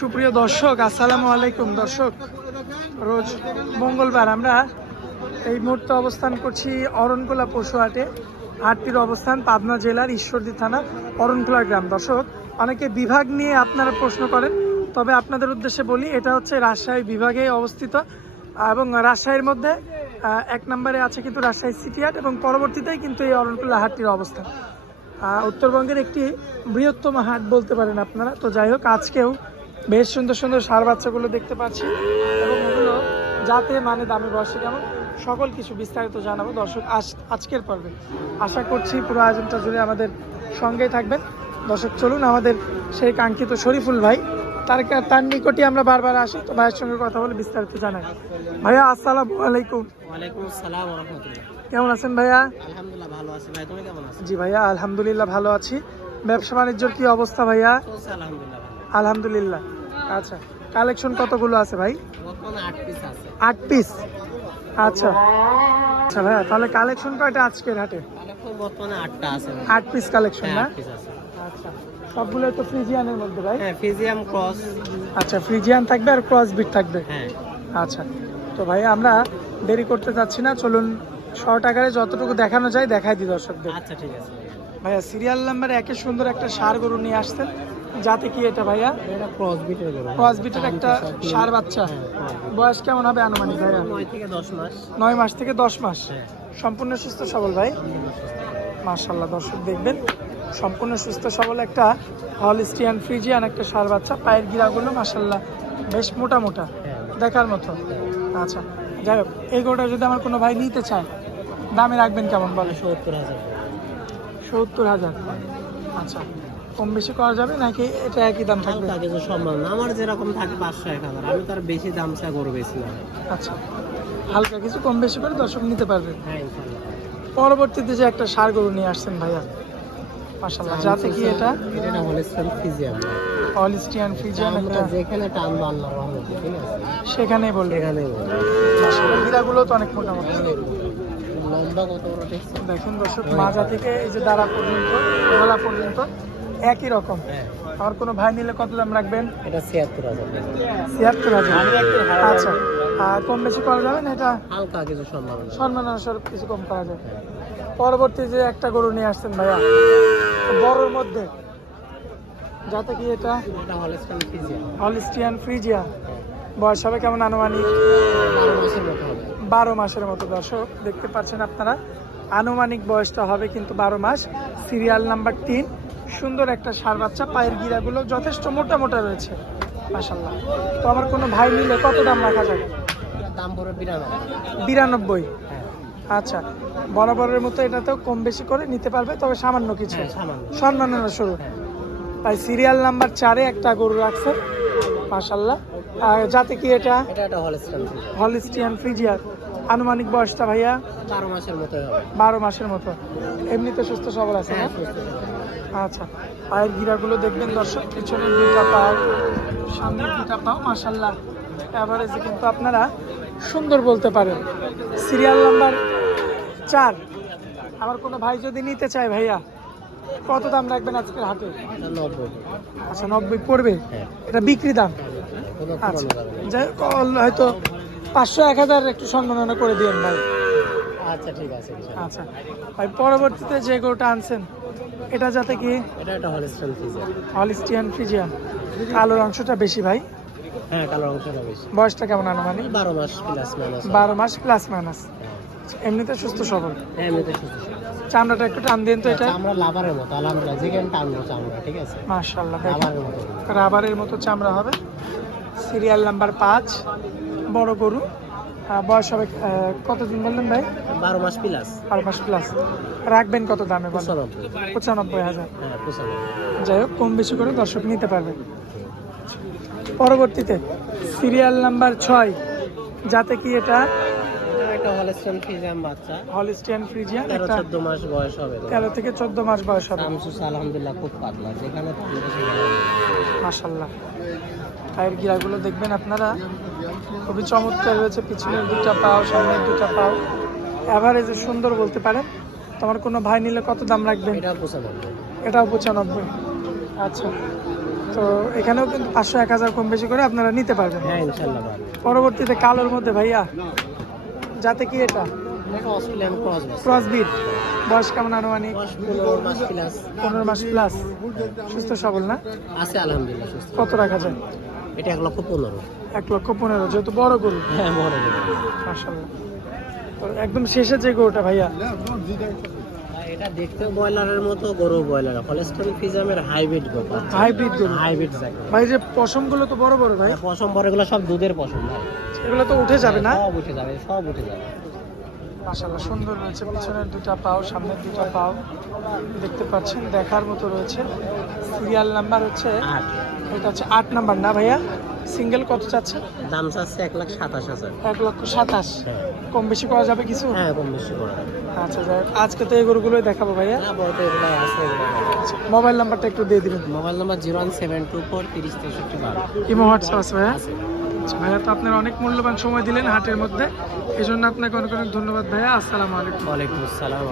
সুপ্রিয় দর্শক, আসসালামু আলাইকুম দর্শক। রোজ মঙ্গলবার আমরা এই মুহূর্তে অবস্থান করছি অরণকোলা পশুহাটে। হাটটির অবস্থান পাবনা জেলার ঈশ্বরদী থানা অরণকোলা গ্রাম। দর্শক, অনেকে বিভাগ নিয়ে আপনারা প্রশ্ন করেন, তবে আপনাদের উদ্দেশ্যে বলি, এটা হচ্ছে রাজশাহী বিভাগে অবস্থিত এবং রাজশাহীর মধ্যে এক নম্বরে আছে কিন্তু রাজশাহী সিটি হাট এবং পরবর্তীতেই কিন্তু এই অরণকোলা হাটটির অবস্থান। উত্তরবঙ্গের একটি বৃহত্তম হাট বলতে পারেন আপনারা। তো যাই হোক, আজকেও বেশ সুন্দর সুন্দর সার বাচ্চাগুলো দেখতে পাচ্ছি। এবং এগুলো যাতে মানে দামে বসে কেমন? সকল কিছু বিস্তারিত জানাব দর্শক আজ- আজকের পর্বে। আশা করছি পুরো আয়োজনটা জুড়ে আমাদের সঙ্গেই থাকবেন। দর্শক চলুন আমাদের সেই কাঙ্ক্ষিত শরীফুল ভাই। তার তার নিকটই আমরা বারবার আসি তো ভাইয়ের সঙ্গে কথা বলে বিস্তারিত জানাই। ভাইয়া আসসালামু আলাইকুম। ওয়ালাইকুম আসসালাম রহমতুল্লাহ কেমন আছেন ভাইয়া? আলহামদুলিল্লাহ ভালো আছি ভাই। তুমি কেমন আছো? জি ভাইয়া আলহামদুলিল্লাহ ভালো আছি। ব্যবসা বাণিজ্যর কি অবস্থা ভাইয়া? আলহামদুলিল্লাহ আলহামদুলিল্লাহ। আচ্ছা কালেকশন কতগুলো আছে ভাই? আট পিস আচ্ছা। আচ্ছা ভাইয়া তাহলে কালেকশন কয়টা আজকের হাটে। আট পিস কালেকশন হ্যাঁ না? আচ্ছা সবগুলো তো ফ্রিজিয়ানের মধ্যে ভাই? হ্যাঁ ফিজিয়াম ক্রস আচ্ছা ফ্রিজিয়ান থাকবে আর ক্রস বিট থাকবে? হ্যাঁ। আচ্ছা তো ভাই আমরা দেরি করতে চাচ্ছি না চলুন শর্ট আকারে যতটুকু দেখানো যায় দেখাই দিই দর্শকদের। আচ্ছা ঠিক আছে। ভাইয়া সিরিয়াল নাম্বারে একে সুন্দর একটা সার গরু নিয়ে আসছেন। যাতে কি এটা ভাইয়া? এটা ক্রস বিটের গরু। ক্রস বিটের একটা সার বাচ্চা। বয়স কেমন হবে আনুমানিক ভাইয়া? নয় থেকে দশ মাস। নয় মাস থেকে দশ মাস। হ্যাঁ। সম্পূর্ণ সুস্থ সবল ভাই? মার্শাল্লাহ দর্শক দেখবেন। সম্পূর্ণ সুস্থ সবল একটা হলস্টিয়ান ফ্রিজিয়ান একটা সার বাচ্চা। পায়ের গিরাগুলো মার্শাল্লাহ বেশ মোটা মোটা। হ্যাঁ। দেখার মতো। আচ্ছা যাই হোক এই গরুটা যদি আমার কোনো ভাই নিতে চায় দামে রাখবেন কেমন বলে সত্তর হাজার। সত্তর হাজার। আচ্ছা কম বেশি করা যাবে নাকি এটা একই দাম থাকবে? হালকা কিছু না। আমার যেরকম থাকে পাঁচশো এক হাজার। আমি তার বেশি দাম চা গরু বেশি না। আচ্ছা। হালকা কিছু কম বেশি করে দর্শক নিতে পারবে। হ্যাঁ ইনশাল্লাহ পরবর্তীতে যে একটা সার গরু নিয়ে আসছেন ভাইয়া মাসাল্লাহ যাতে কি এটা? এটা হলিস্টান ফিজিয়াম ফ্রিজিয়ান আমরা একটা যেখানে টানবো আল্লাহ রহমতে ঠিক আছে। সেখানেই বলবে। সেখানে মাসাল্লাহ তো অনেক মোটামুটি। লম্বা কত বড় দেখছ দেখুন দর্শক মাজা থেকে এই যে দাঁড়া পর্যন্ত গলা পর্যন্ত একই রকম। হ্যাঁ। আর কোনো ভাই নিলে কত দাম রাখবেন? এটা ছিয়াত্তর হাজার। ছিয়াত্তর হাজার। আচ্ছা। আর কম বেশি করা যাবে না এটা? হালকা কিছু সম্ভাবনা। সম্মাননা স্বরূপ কিছু কম করা যাবে। পরবর্তী যে একটা গরু নিয়ে আসছেন ভাইয়া বড়োর মধ্যে। যাতে কি এটা? হলিস্টিয়ান ফ্রিজিয়া বয়স হবে কেমন আনুমানিক? বারো মাসের মতো দর্শক দেখতে পাচ্ছেন আপনারা আনুমানিক বয়সটা হবে কিন্তু বারো মাস। সিরিয়াল নাম্বার তিন। সুন্দর একটা সার বাচ্চা পায়ের গিরাগুলো যথেষ্ট মোটা মোটা রয়েছে মাসাল্লাহ তো আমার কোনো ভাই নিলে কত দাম রাখা যাবে? দাম পড়বে বিরানব্বই। বিরানব্বই? হ্যাঁ। আচ্ছা বরাবরের মতো এটাতেও কম বেশি করে নিতে পারবে তবে সামান্য কিছু। হ্যাঁ সম্মাননা স্বরূপ হ্যাঁ। তাই সিরিয়াল নাম্বার চারে একটা গরু রাখছে মাসাল্লাহ আর যাতে কি এটা? হলিস্টিয়ান ফ্রিজিয়ার। আনুমানিক বয়সটা ভাইয়া? বারো মাসের হবে। বারো মাসের মতো। এমনিতে সুস্থ সবল আছে না। আচ্ছা পায়ের গিরাগুলো দেখবেন দর্শক পিছনের দুইটা পাও সামনের দুইটা পাও মাসাল্লাহ অ্যাভারেজে কিন্তু আপনারা সুন্দর বলতে পারেন। সিরিয়াল নাম্বার চার। আমার কোনো ভাই যদি নিতে চায় ভাইয়া কত দাম রাখবেন আজকের হাতে আচ্ছা নব্বই পড়বে? হ্যাঁ। এটা বিক্রি দাম? আচ্ছা। যাই হয়তো পাঁচশো এক হাজার একটু সম্মাননা করে দিয়েন ভাই। আচ্ছা ঠিক আছে আচ্ছা। ভাই পরবর্তীতে যে গরুটা আনছেন এটা যাতে কি? এটা একটা হলিস্টিয়ান ফ্রিজিয়ান কালোর অংশটা বেশি ভাই? হ্যাঁ অংশটা বেশি। বয়সটা কেমন আনুমানিক? বারো মাস প্লাস মাইনাস বারো মাস প্লাস মাইনাস এমনিতে সুস্থ সবল? হ্যাঁ এমনিতে সুস্থ চামড়াটা একটু টান দিন তো এটা। আমরা লাভারের মতো আলহামদুলিল্লাহ যেখানে টানবো চামড়া ঠিক আছে? মার্শাল্লাহ লাভারের মতো। রাবারের মতো চামড়া হবে। সিরিয়াল নাম্বার পাঁচ বড় গরু। বয়স হবে কতদিন বললেন ভাই? বারো মাস প্লাস বারো মাস প্লাস রাখবেন কত দামে পঁচানব্বই। হাজার। হ্যাঁ যাই হোক কম বেশি করে দর্শক নিতে পারবে। পরবর্তীতে সিরিয়াল নাম্বার ছয় যাতে কি এটা? বাচ্চা। হলিস্টিয়ান ফ্রিজিয়ান তেরো চোদ্দ মাস বয়স হবে তেরো থেকে চোদ্দ মাস বয়স হবে। আমসুস আলহামদুলিল্লাহ খুব পাতলা। যেখানে মাসাল্লাহ পায়ের গিরাগুলো দেখবেন আপনারা। খুবই চমৎকার রয়েছে পিছনের দুটা পাও সামনের দুটা পাও। অ্যাভারেজে সুন্দর বলতে পারেন। তোমার কোনো ভাই নিলে কত দাম রাখবেন? এটাও পঁচানব্বই। আচ্ছা। তো এখানেও কিন্তু পাঁচশো এক হাজার কম বেশি করে আপনারা নিতে পারবেন। হ্যাঁ পরবর্তীতে কালোর মধ্যে ভাইয়া যাতে কি এটা? এটা অস্ট্রেলিয়ান ক্রস ক্রস বিট বয়স কেমন আনুমানিক? পনেরো মাস প্লাস সুস্থ সবল না? আছে আলহামদুলিল্লাহ কত রাখা যায়? এটা এক লক্ষ পনেরো। এক লক্ষ পনেরো যেহেতু বড় গরু। হ্যাঁ বড়। মাসাল্লাহ একদম শেষে যে গরুটা ভাইয়া? এটা দেখতে ব্রয়লারের মতো গরু ব্রয়লার। হলেস্টন ফিজামের হাইব্রিড গরু হাইব্রিড গরু। হাইব্রিড ভাই যে পশমগুলো তো বড় বড় ভাই। পশম বড় এগুলো সব দুধের পশম ভাই। এগুলো তো উঠে যাবে না? সব উঠে যাবে সব উঠে যাবে। মাসাল্লাহ সুন্দর রয়েছে। পিছনের দুটা পাও সামনের দুটা পাও দেখতে পাচ্ছেন দেখার মতো রয়েছে। সিরিয়াল নাম্বার হচ্ছে এটা হচ্ছে আট নাম্বার না ভাইয়া? সিঙ্গেল কত চাচ্ছে? দাম চাচ্ছে এক লাখ সাতাশ হাজার। এক লক্ষ সাতাশ। হ্যাঁ। কম বেশি করা যাবে কিছু? হ্যাঁ কম বেশি করে আচ্ছা যাই আজকে তো এই গরুগুলোই দেখাবো ভাইয়া। আচ্ছা, মোবাইল নাম্বারটা একটু দিয়ে দিবেন। Mobile number zero one seven two four তিরিশ তেষট্টি বারো। ইমো হোয়াটসঅ্যাপ আছে ভাইয়া? আচ্ছা ভাইয়া, তো আপনার অনেক মূল্যবান সময় দিলেন হাটের মধ্যে। এই জন্য আপনাকে অনেক অনেক ধন্যবাদ, ভাইয়া। আসসালামু আলাইকুম। ওয়ালাইকুম আসসালাম